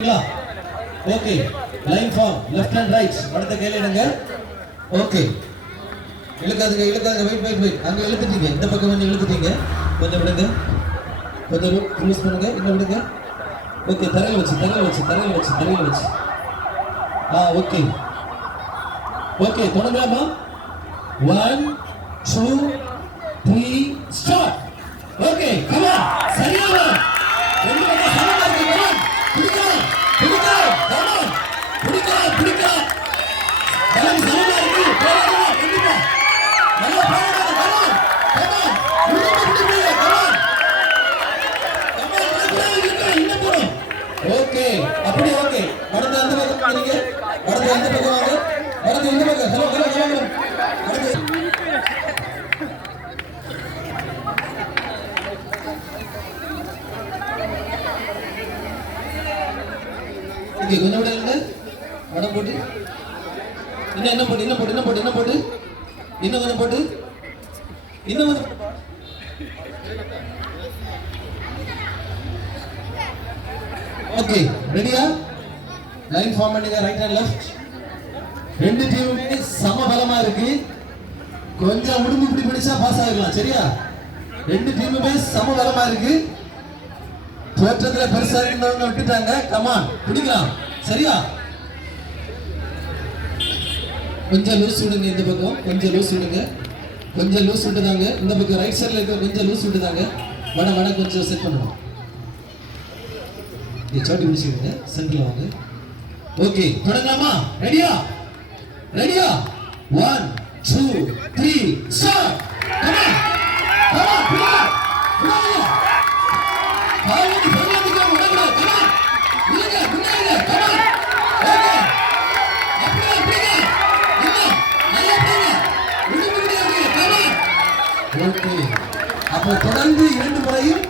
okay line form left and right அடுத்த கையில எடுங்க ஓகே இழுக்காதுங்க வெயிட் அங்க இழுத்துட்டீங்க இந்த பக்கம் வந்து இழுத்துட்டீங்க கொஞ்சம் விடுங்க கொஞ்சம் ரிலீஸ் பண்ணுங்க இன்னும் விடுங்க ஓகே தரையில வச்சு ஓகே ஓகே தொடங்கலாமா 1 2 3 ஸ்டார்ட் ஓகே கம் ஆன் சரியா ரெண்டு பக்கம் சமமா இருக்கு பிடிக்கா எல்லாம் சமமா இருக்கு போறாங்க கண்டிப்பா நல்லா போறாங்க இன்னும் போறோம் ஓகே அப்படி ஓகே அடுத்து அந்த பக்கம் நீங்க அடுத்து அந்த பக்கம் வாங்க அடுத்து இந்த பக்கம் ஹலோ அடுத்து ஓகே கொஞ்சம் விடுங்க வடம் போட்டு இன்னும் கொஞ்சம் போட்டு ஓகே ரெடியா லைன் ஃபார்ம் பண்ணுங்க ரைட் அண்ட் லெஃப்ட் ரெண்டு டீமுமே சம பலமா இருக்கு கொஞ்சம் உடும்பு இப்படி பிடிச்சா பாஸ் ஆகலாம் சரியா ரெண்டு டீமுமே சம பலமா இருக்கு தோற்றத்துல பெருசா இருந்தவங்க விட்டுட்டாங்க கமான் பிடிக்கலாம் சரியா கொஞ்சம் லூஸ் விடுங்க இந்த பக்கம் கொஞ்சம் லூஸ் விட்டுதாங்க இந்த பக்கம் ரைட் சைடுல இருக்க கொஞ்சம் லூஸ் விட்டுதாங்க வட கொஞ்சம் செட் பண்ணணும் நீ சாட்டி பிடிச்சிடுங்க சென்டர்ல வாங்க ஓகே தொடங்கலாமா ரெடியா 1 2 3 ஸ்டார்ட் அப்போ தொடர்ந்து 2 முறையும்